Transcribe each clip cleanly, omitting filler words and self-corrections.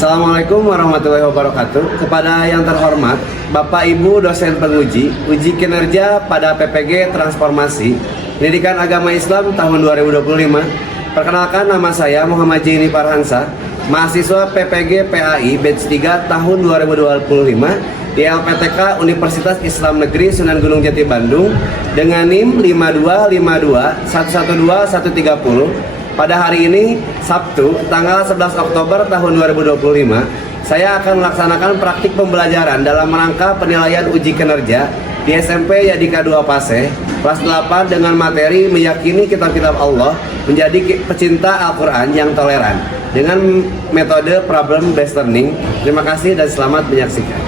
Assalamualaikum warahmatullahi wabarakatuh. Kepada yang terhormat Bapak Ibu dosen penguji uji kinerja pada PPG Transformasi Pendidikan Agama Islam tahun 2025. Perkenalkan, nama saya Muhammad Jini Farhansa, mahasiswa PPG PAI batch 3 tahun 2025 di LPTK Universitas Islam Negeri Sunan Gunung Jati Bandung dengan NIM 52511121130. Pada hari ini, Sabtu, tanggal 11 Oktober tahun 2025, saya akan melaksanakan praktik pembelajaran dalam rangka penilaian uji kinerja di SMP Yadika 2 Paseh, kelas 8 dengan materi meyakini kitab-kitab Allah, menjadi pecinta Al-Quran yang toleran, dengan metode problem based learning. Terima kasih dan selamat menyaksikan.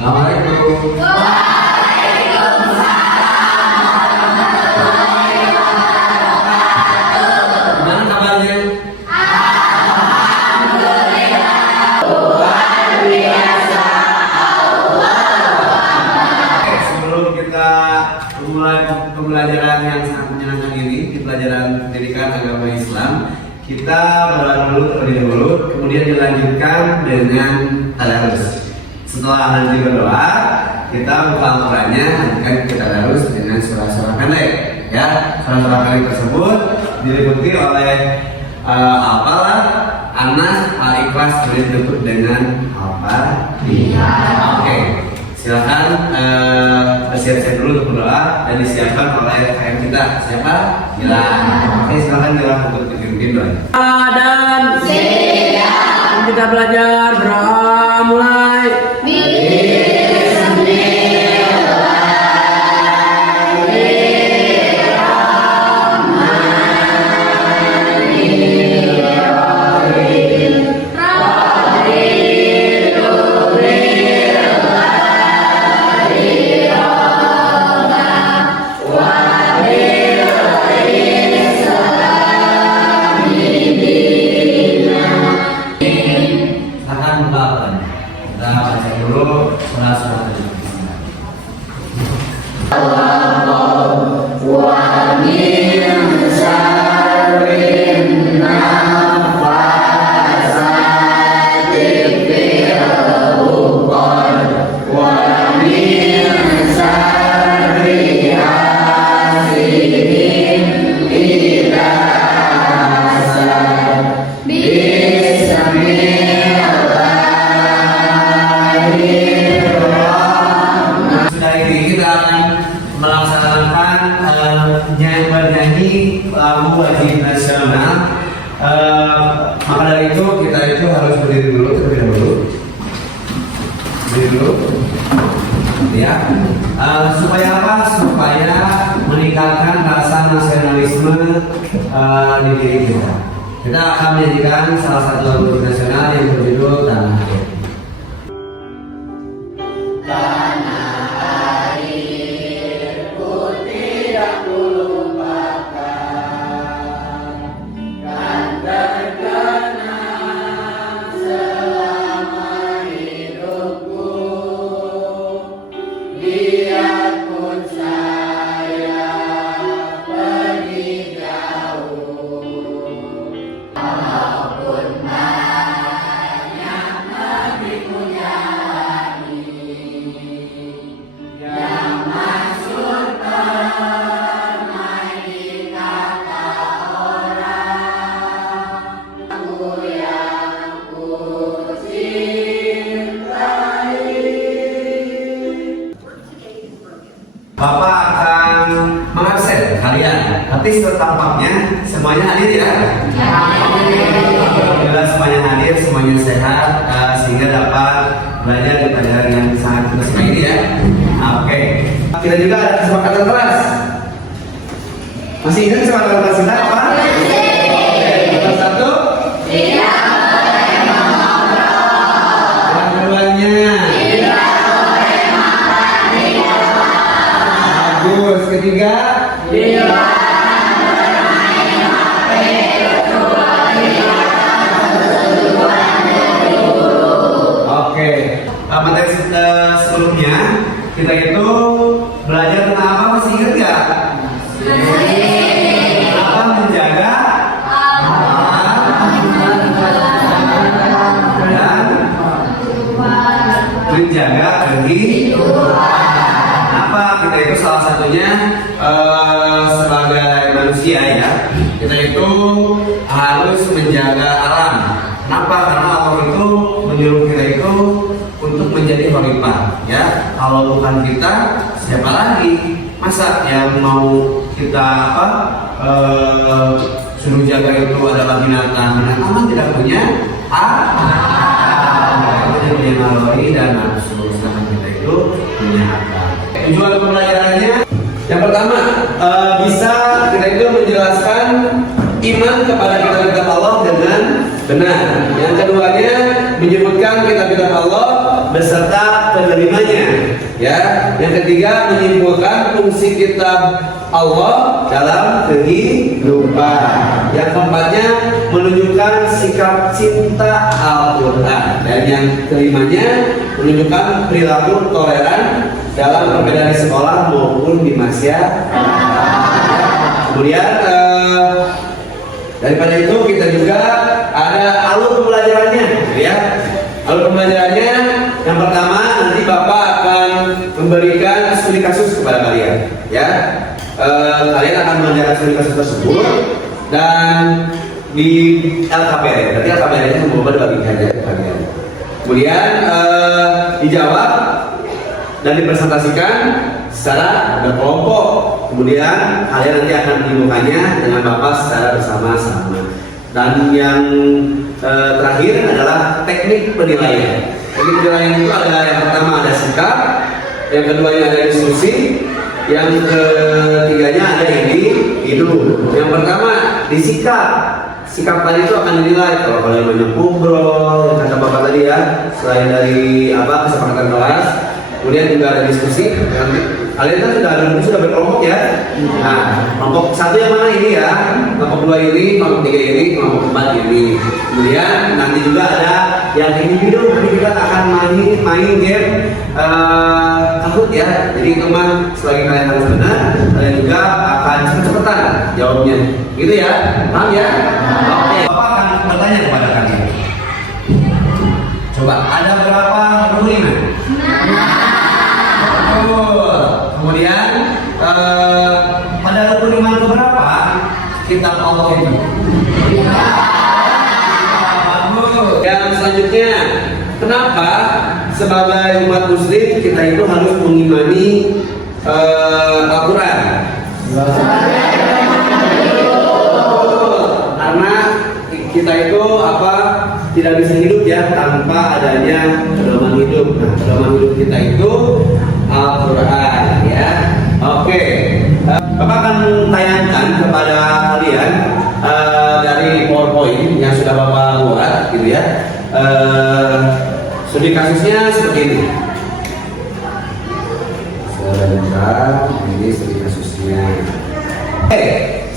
Assalamualaikum. Pembelajaran yang sangat menyenangkan ini di pelajaran pendidikan agama Islam, kita berdoa dulu terlebih dahulu, kemudian dilanjutkan dengan tadarus. Setelah nanti berdoa, kita buka Al-Qurannya, lanjutkan kita tadarus dengan surah-surah pendek. Ya, surah-surah pendek tersebut diliputi oleh Al-Falah, An-Nas, Al-Ikhlas, kemudian ditutup dengan Al-Fatihah. Oke. Silakan siap-siap dulu untuk berdoa dan disiapkan oleh KM kita. Siapa? Gila. Oke, silakan Gila untuk pimpin doa. Dan siap. Kita belajar berdoa mulai. Bernyanyi lagu wajib nasional. Maka dari itu kita itu harus berdiri dulu terlebih dahulu. Berdiri dulu, ya. Supaya apa? Supaya meningkatkan rasa nasionalisme di diri kita. Kita akan menyanyikan salah satu lagu nasional yang berjudul Tanah Air. Bapak akan mengabsen kalian, tapi tampaknya semuanya hadir ya. Alhamdulillah semuanya hadir, semuanya sehat, sehingga dapat belajar di pelajaran yang sangat kita ini ya. Oke. Kita juga ada kesepakatan kelas. Masih ingat kesepakatan kelas kita apa? Nomor 1. Tidak boleh mengobrol. Yang keduanya. Ketiga, oke. Materi sebelumnya kita itu belajar tentang apa, masih ingat nggak? Apa menjadi manusia ya, kita itu harus menjaga alam. Kenapa? Karena Allah itu menyuruh kita itu untuk menjadi khalifah ya. Kalau bukan kita, siapa lagi? Masa yang mau kita suruh jaga itu adalah binatang? Binatang tidak punya akal, tidak punya naluri dan nafsu. Sedangkan kita itu punya akal. Tujuan pembelajarannya yang pertama bisa kita itu menjelaskan iman kepada kitab-kitab Allah dengan benar. Yang keduanya menyebutkan kitab-kitab Allah beserta penerimanya. Ya, yang ketiga menyimpulkan fungsi kitab Allah dalam kehidupan. Yang keempatnya menunjukkan sikap cinta Al-Quran. Dan yang kelimanya menunjukkan perilaku toleran dalam perbedaan di sekolah maupun di masyarakat. Kemudian daripada itu kita juga ada alur pembelajarannya, ya. Alur pembelajarannya yang pertama nanti Bapak akan memberikan studi kasus kepada kalian, ya. Kalian akan mengerjakan studi kasus tersebut dan di LKPD. Berarti LKPD-nya membawa dibagikan ya ke kalian. Kemudian dijawab dan dipresentasikan secara berkelompok. Kemudian kalian nanti akan menyimpulkannya dengan Bapak secara bersama-sama. Dan yang terakhir adalah teknik penilaian. Teknik penilaian itu ada yang pertama ada sikap, yang keduanya ada diskusi, yang ketiganya ada individu. Yang pertama di sikap. Sikap tadi itu akan dinilai kalau kalian banyak ngobrol, kata Bapak tadi ya, selain dari kesepakatan kelas. Kemudian juga ada diskusi. Kalian kan sudah berkelompok ya. Nah, kelompok satu yang mana ini ya? Kelompok dua ini, kelompok tiga ini, kelompok empat ini. Kemudian nanti juga ada yang individu. Nanti kita akan main game kahoot ya. Jadi itu mah selagi kalian harus benar, kalian juga akan cepet-cepetan jawabnya. Gitu ya? Paham ya? Oke. Bapak akan bertanya kepada kalian. Coba ada berapa rukun? Kemudian pada rukun iman keberapa kitab Allah itu? Yang selanjutnya, kenapa sebagai umat muslim kita itu harus mengimani Al-Quran? Karena kita itu tidak bisa hidup ya tanpa adanya pedoman hidup. Nah, pedoman hidup kita itu Al-Quran ya. Oke. Bapak akan tayangkan kepada kalian dari PowerPoint yang sudah Bapak buat gitu ya. Studi kasusnya seperti ini. Sebentar, ini studi kasusnya. Oke,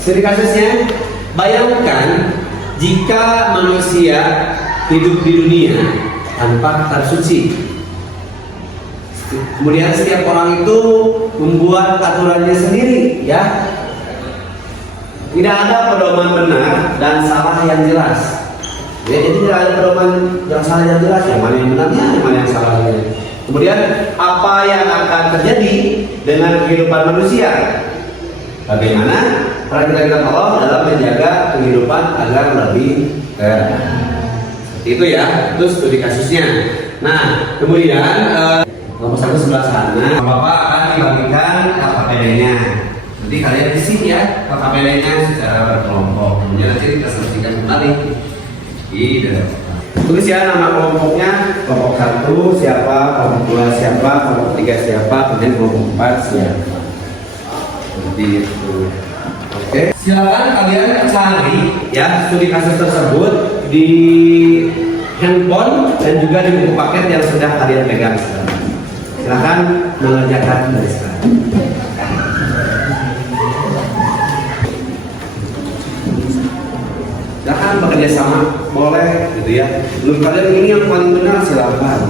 studi kasusnya bayangkan jika manusia hidup di dunia tanpa kitab suci. Kemudian setiap orang itu membuat aturannya sendiri, ya. Tidak ada pedoman benar dan salah yang jelas. Ya, jadi tidak ada pedoman yang salah yang jelas, yang mana yang benarnya, yang mana yang salahnya. Kemudian apa yang akan terjadi dengan kehidupan manusia? Bagaimana perintah Allah dalam menjaga kehidupan agar lebih seperti itu ya, itu studi kasusnya. Nah, kemudian nomor 1 sebelah sana, Bapak akan dibagikan KKPD-nya. Nanti kalian isi ya KKPD-nya secara berkelompok. Kemudian nanti kita selesaikan kembali. Tulis ya nama kelompoknya, kelompok 1 siapa, kelompok 2 siapa, kelompok 3 siapa, kemudian kelompok 4 siapa. Seperti itu. Oke. Silakan kalian cari ya studi kasus tersebut di handphone dan juga di buku paket yang sudah kalian pegang sekarang. Silakan mengerjakan dari sekarang. Silakan bekerja sama, boleh gitu ya. Menurut kalian ini yang paling benar silakan.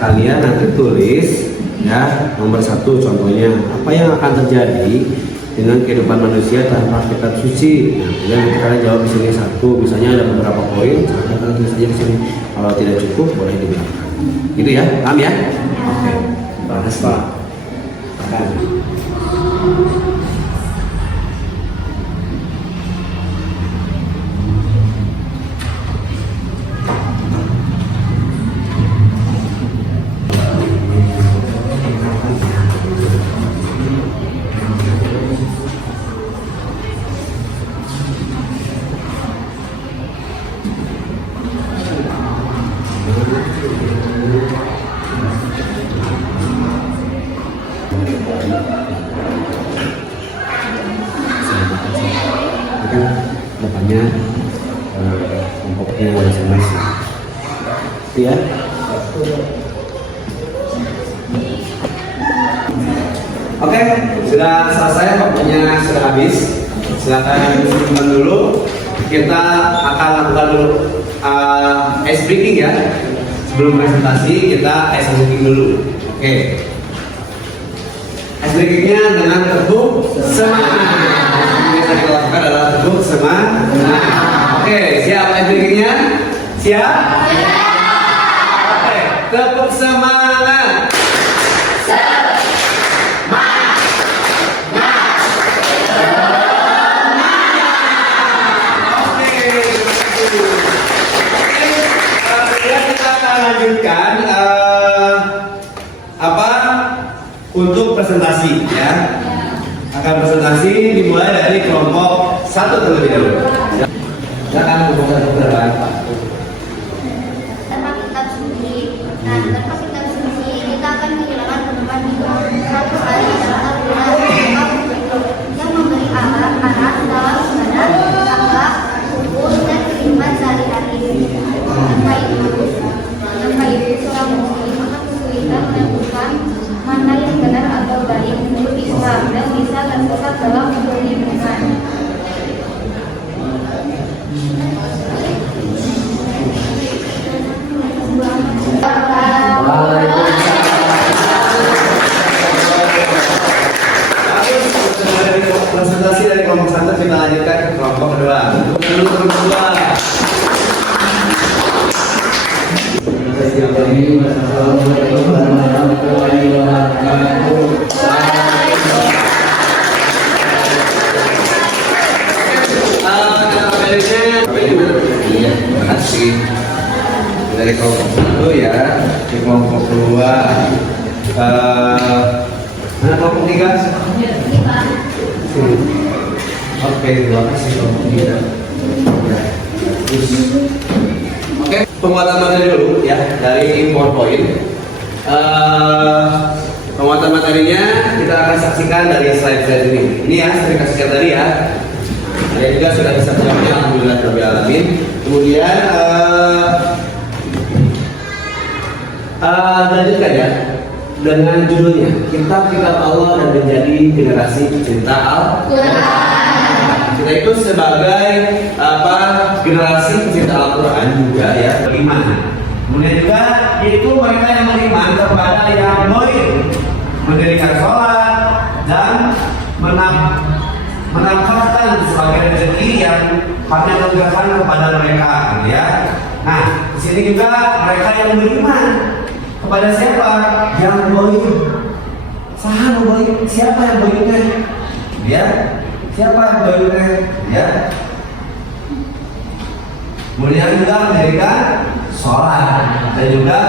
Kalian nanti tulis ya nomor 1 contohnya apa yang akan terjadi dengan kehidupan manusia tanpa kitab suci. Nah, kemudian kita jawab di sini satu, misalnya ada beberapa poin, kita tulis saja di sini. Kalau tidak cukup boleh digunakan. Gitu ya, paham ya? Oke. Bahas Pak. Depannya kelompoknya masing-masing. Ya. Oke, sudah selesai, waktunya sudah habis. Silakan simpan dulu. Kita akan lakukan dulu ice breaking ya. Sebelum presentasi kita ice breaking dulu. Oke. Ice breakingnya dengan tepuk semangat. Yang kita lakukan adalah tepuk semangat. Oke, siap ice breakingnya? Siap? Oke, tepuk semangat. Lanjutkan untuk presentasi ya. Akan presentasi dimulai dari kelompok 1 terlebih dahulu. Silakan kelompok 1 berdepan. Tanpa kitab suci, tanpa kitab suci kita akan kehilangan peneman hidup. Satu hari dalam Al-Quran yang memberi arah dalam ibadah, akhlak, hukum dan kehidupan sehari-hari. Tanpa itu seorang muslim akan kesulitan menentukan mana yang benar atau baik menurut Islam dan bisa tersesat dalam kebingungan. Presentasi dari kelompok 1 kita lanjutkan ke kelompok kedua. Kelompok kedua. Assalamualaikum warahmatullahi wabarakatuh. Terima kasih dari kelompok 1 ya, di kelompok 2. Mana kelompok 3? Oke, terima kasih kelompok 3. Oke, penguatan materi dulu ya dari PowerPoint. Penguatan materinya kita akan saksikan dari slide ini. Ini ya, saya kasihkan tadi ya. Ada juga sudah bisa menjawabnya, alhamdulillah rabbil alamin. Kemudian lanjutkan ya dengan judulnya Kitab-Kitab Allah dan Menjadi Generasi Pecinta Al-Quran. Kita itu sebagai generasi pecinta Al-Quran juga ya, beriman. Kemudian juga itu mereka yang beriman kepada yang mendirikan sholat dan menambahkan sebagai rezeki yang hanya mengerjakan kepada mereka ya. Nah, di sini juga mereka yang beriman kepada siapa? Yang baik. Siapa yang baiknya? Ya. Siapa yang baiknya? Ya. Kemudian juga mendirikan sholat dan juga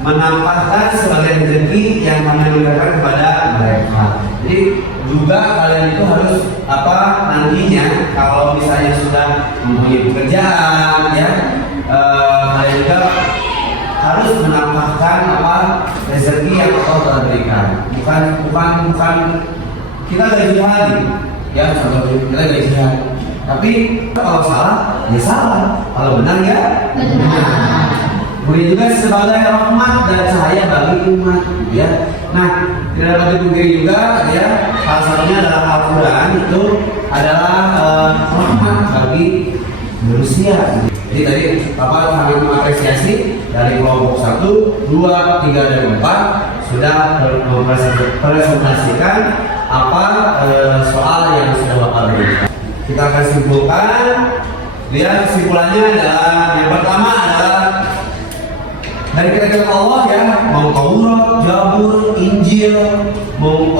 menampakkan sebagai rezeki yang mengerjakan kepada mereka. Jadi juga kalian itu harus nantinya kalau misalnya sudah mempunyai pekerjaan ya, kalian juga harus menampakkan rezeki yang Allah telah berikan. Bukan kita gaji hari ya, contohnya kita gaji hari. Tapi kalau salah ya salah, kalau benar ya benar. Kemudian juga sebagai rahmat dan cahaya bagi umat ya. Nah, tidak dapat dipungkiri juga ya, salah satunya adalah Al-Quran itu adalah rahmat bagi manusia. Jadi tadi Bapak sangat mengapresiasi dari kelompok 1, 2, 3, dan 4 sudah mempresentasikan apa soal yang sudah Bapak berikan. Kita akan simpulkan. Lihat kesimpulannya adalah yang pertama adalah dari kitab Allah ya, mau Taurat, Zabur, Injil, mau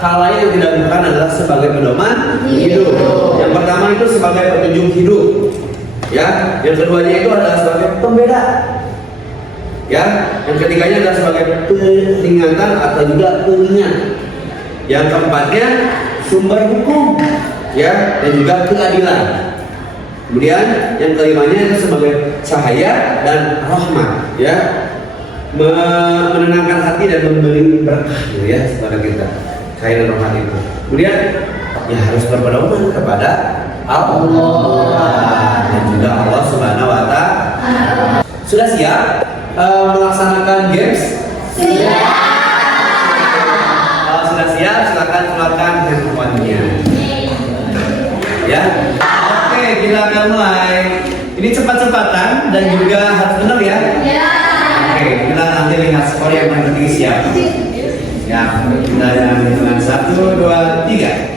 Kalau yang tidak bukan adalah sebagai pedoman hidup. Yang pertama itu sebagai petunjuk hidup. Ya, yang keduanya itu adalah sebagai pembeda. Ya, yang ketiganya adalah sebagai peringatan atau juga pengingat. Yang keempatnya sumber hukum, ya, dan juga keadilan. Kemudian yang kelimanya itu sebagai cahaya dan rahmat, ya, menenangkan hati dan memberi berkah, ya, kepada kita. Cahaya dan rahmat itu. Kemudian ya harus berpedoman kepada Allah dan juga Allah Subhanahu Wa Ta'ala. Sudah siap melaksanakan games? Siap. Kalau sudah siap, silakan keluarkan handphone-nya. Ya. Kita akan mulai. Ini cepat-cepatan dan juga harus benar ya. Oke, kita nanti lihat skor yang paling tinggi siapa. Ya, kita dengan 1, 2, 3.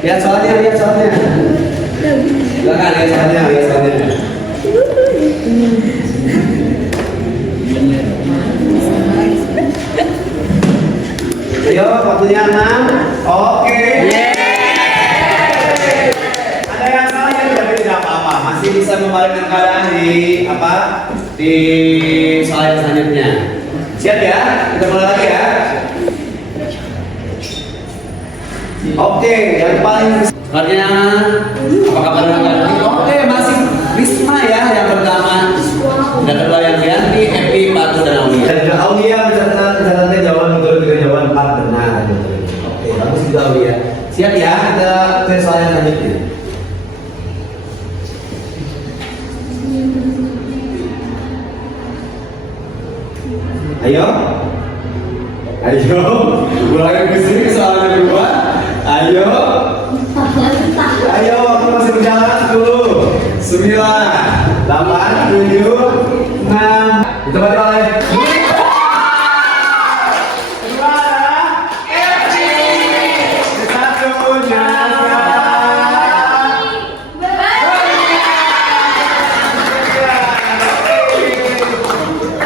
Lihat soalnya. Silakan lihat soalnya. Ayo, waktunya 6. Oke. Ada yang salah ya, tapi tidak apa-apa. Masih bisa membalikkan keadaan di soal yang selanjutnya. Siap ya? Kita mulai lagi ya. Oke, yang paling soalnya apa kabar dengan Oke, masih Risma ya yang pertama. Dan kedua yang Rianti, Epi, Patu dan Aulia. Dan Aulia mencatatkan jawaban betul dengan jawaban 4 benar. Oke, bagus juga Aulia. Siap ya, kita ke soal yang selanjutnya. Ayo, mulai ke sini ke soal yang kedua. Ayo, waktu masih berjalan 10, 9, 8, 7, 6. Ditempati oleh kedua adalah satunya.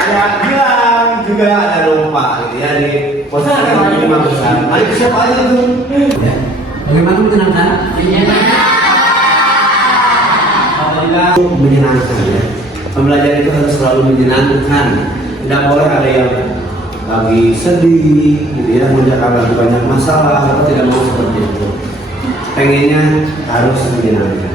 Yang bilang juga ada lupa gitu ya di posisi yang 5 besar. Ayo siapa aja itu? Bagaimana menyenangkan? Menyenangkan ya. Pembelajaran itu harus selalu menyenangkan. Tidak boleh ada yang lagi sedih, gitu ya, menjaga lagi banyak masalah. Atau tidak mau seperti itu. Pengennya harus menyenangkan.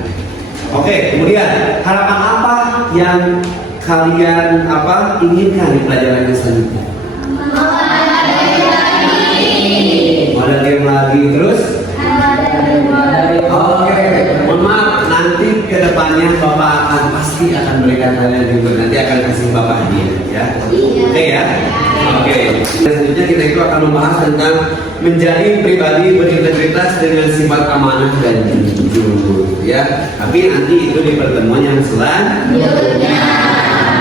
Oke, kemudian harapan apa yang kalian inginkan di pelajaran yang selanjutnya? Ada game lagi terus? Oke, mohon maaf, nanti kedepannya Bapak pasti akan berikan kalian juga, nanti akan kasih Bapak hadiah ya. Oke ya. Oke. Selanjutnya kita itu akan membahas tentang menjadi pribadi berintegritas dengan sifat amanah dan jujur ya. Tapi nanti itu di pertemuan yang selanjutnya.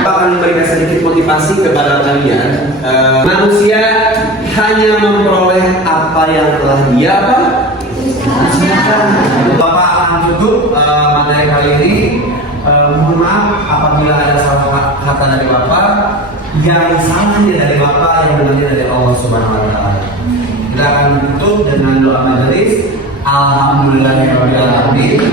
Bapak akan memberikan sedikit motivasi kepada kalian. Manusia hanya memperoleh apa yang telah dia Bapak akan tutup materi kali ini. Mohon maaf apabila ada salah kata dari Bapak. Yang salahnya dari Bapak, yang benarnya dari Allah Subhanahu Wa Ta'ala. Kita akan tutup dengan doa majelis. Alhamdulillahirobbilalamin.